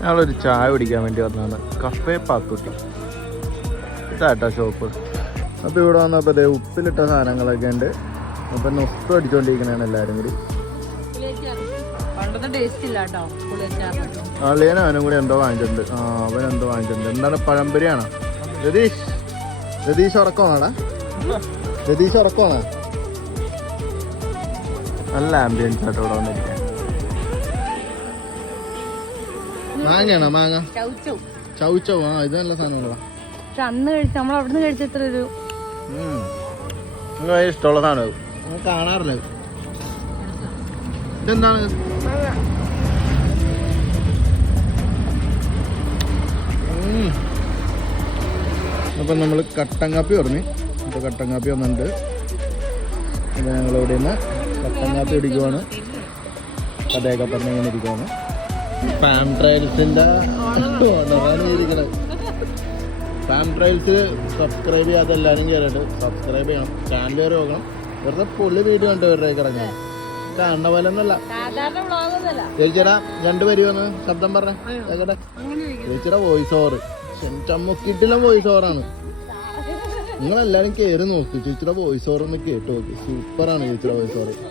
ഞങ്ങളൊരു ചായ കുടിക്കാൻ വേണ്ടി വന്നതാണ്. കഫേ പാത്തുട്ടി ഇതാട്ടോ ഷോപ്പ്. അപ്പോൾ ഇവിടെ വന്നപ്പോൾ അതേ ഉപ്പിലിട്ട സാധനങ്ങളൊക്കെ ഉണ്ട്. അപ്പം നൊസ്തു അടിച്ചുകൊണ്ടിരിക്കണതാണ് എല്ലാവരും കൂടി. അളിയനും അവനും കൂടി എന്തോ വാങ്ങിച്ചിട്ടുണ്ട്. അവൻ എന്തോ വാങ്ങിച്ചിട്ടുണ്ട്. എന്താണ് പഴംപൊരിയാണോ? രതീഷ് ഉറക്കമാണോടാ? രതീഷ് ഉറക്കമാണോ? നല്ല ആംബിയൻസ് ആട്ടോ ഇവിടെ വന്നിരിക്കാൻ. മാങ്ങയാണോ? മാങ്ങ ചൗച്ചൗ. ഇത് നല്ല സാധനങ്ങളാ. അന്ന് കഴിച്ചു നമ്മൾ അവിടുന്ന് കഴിച്ചത്ര ഒരു ഇഷ്ടമുള്ള സാധനം കാണാറില്ല. ഇതെന്താണ്? അപ്പം നമ്മൾ കട്ടൻ കാപ്പി പറഞ്ഞു. അപ്പോൾ കട്ടൻ കാപ്പി വന്നിട്ടുണ്ട്. അപ്പോൾ ഞങ്ങളിവിടെ നിന്ന് കട്ടൻ കാപ്പി കുടിക്കുവാണ്. കഥയൊക്കെ പറഞ്ഞ് ഇങ്ങനെ ഇരിക്കുവാണ്. ഫാം ട്രയൽസിൻ്റെ ഇരിക്കണത്. ഫാം ട്രയൽസ് സബ്സ്ക്രൈബ് ചെയ്യാത്ത എല്ലാവരും കയറിയിട്ട് സബ്സ്ക്രൈബ് ചെയ്യണം. ചാനൽ കയറി നോക്കണം. വെറുതെ പൊള്ളി വീഡിയോ ഉണ്ട് ഇവരുടെ കിടങ്ങാൻ. കാണുന്ന പോലെ ഒന്നുമല്ല. ചേച്ചിയുടെ 2 പേര് വന്ന് ശബ്ദം പറഞ്ഞേ. ചേച്ചിയുടെ വോയിസ് ഓവർ ചമ്മുക്കിട്ടില്ല വോയിസ് ഓവറാണ്. നിങ്ങളെല്ലാരും കയറി നോക്കൂ. ചേച്ചിയുടെ വോയിസ് ഓവർ ഒന്ന് കേട്ട് നോക്കി. സൂപ്പറാണ് ചേച്ചിയുടെ വോയിസ് ഓവർ.